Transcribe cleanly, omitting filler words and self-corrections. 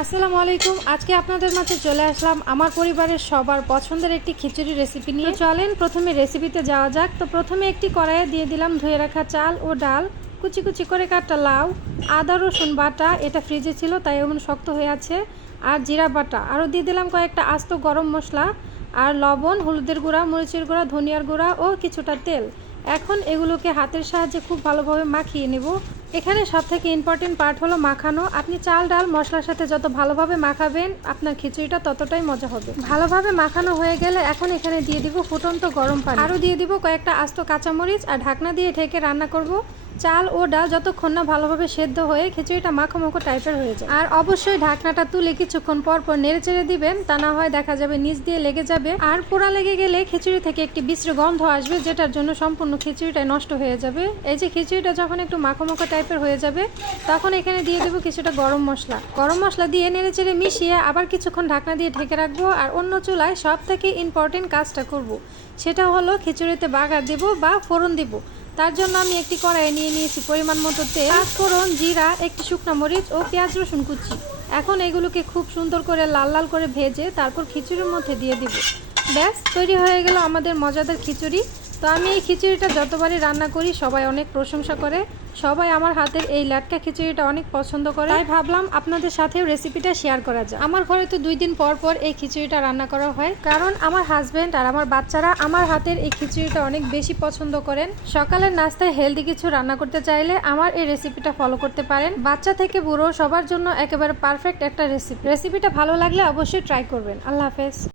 আসসালামু আলাইকুম। আজকে আপনাদের মাঝে চলে আসলাম আমার পরিবারের সবার পছন্দের একটি খিচুড়ি রেসিপি নিয়ে। চলেন প্রথমে রেসিপিতে যাওয়া যাক। তো প্রথমে একটি কড়াইয়ে দিয়ে দিলাম ধুয়ে রাখা চাল ও ডাল, কুচি কুচি করে কাটা লাউ, আদা রসুন বাটা, এটা ফ্রিজে ছিল তাই এমন শক্ত হয়ে আছে, আর জিরা বাটা, আরও দিয়ে দিলাম কয়েকটা আস্ত গরম মশলা, আর লবণ, হলুদের গুঁড়া, মরিচের গুঁড়া, ধনিয়ার গুঁড়া ও কিছুটা তেল। এখন এগুলোকে হাতের সাহায্যে খুব ভালোভাবে মাখিয়ে নেব। এখানে সবথেকে ইম্পর্টেন্ট পার্ট হলো মাখানো। আপনি চাল ডাল মশলার সাথে যত ভালোভাবে মাখাবেন আপনার খিচুড়িটা ততটাই মজা হবে। ভালোভাবে মাখানো হয়ে গেলে এখন এখানে দিয়ে দিব ফুটন্ত গরম পানি, আরও দিয়ে দিব কয়েকটা আস্ত কাঁচামরিচ, আর ঢাকনা দিয়ে ঢেকে রান্না করব। চাল ও ডাল যতক্ষণ না ভালোভাবে সেদ্ধ হয়ে খিচুড়িটা মাখো মাখো টাইপের হয়ে যায়। আর অবশ্যই ঢাকনাটা তুলে কিছুক্ষণ পর পর নেড়ে চেড়ে দিবেন, তা না হয় দেখা যাবে নিচ দিয়ে লেগে যাবে, আর পোড়া লেগে গেলে খিচুড়ি থেকে একটি বিশ্রী গন্ধ আসবে, যেটার জন্য সম্পূর্ণ খিচুড়িটাই নষ্ট হয়ে যাবে। এই যে খিচুড়িটা যখন একটু মাখো মাখো টাইপের হয়ে যাবে তখন এখানে দিয়ে দেবো কিছুটা গরম মশলা দিয়ে নেড়ে চেড়ে মিশিয়ে আবার কিছুক্ষণ ঢাকনা দিয়ে ঢেকে রাখবো। আর অন্য চুলায় সব থেকে ইম্পর্টেন্ট কাজটা করব, সেটা হলো খিচুড়িতে বাগার দেবো বা ফোড়ন দিব। তার জন্য আমি একটি কড়াইয়ে নিয়ে নিয়েছি পরিমাণ মতো তেল, পাঁচফোড়ন, জিরা, একটি শুকনো মরিচ ও পেঁয়াজ রসুন কুচি। এখন এগুলোকে খুব সুন্দর করে লাল লাল করে ভেজে তারপর খিচুড়ির মধ্যে দিয়ে দিব। ব্যাস তৈরি হয়ে গেল আমাদের মজাদার খিচুড়ি। তো আমি এই খিচুড়িটা যতবারই রান্না করি সবাই অনেক প্রশংসা করে, সবাই আমার হাতের এই লাটকা খিচুড়িটা অনেক পছন্দ করে, তাই ভাবলাম আপনাদের সাথেও রেসিপিটা শেয়ার করা যায়। আমার ঘরে তো 2 দিন পর পর এই খিচুড়িটা রান্না করা হয়, কারণ আমার হাজবেন্ড আর আমার বাচ্চারা আমার হাতের এই খিচুড়িটা অনেক বেশি পছন্দ করেন। সকালের নাস্তায় হেলদি কিছু রান্না করতে চাইলে আমার এই রেসিপিটা ফলো করতে পারেন। বাচ্চা থেকে বুড়ো সবার জন্য একেবারে পারফেক্ট একটা রেসিপিটা ভালো লাগলে অবশ্যই ট্রাই করবেন। আল্লাহ হাফেজ।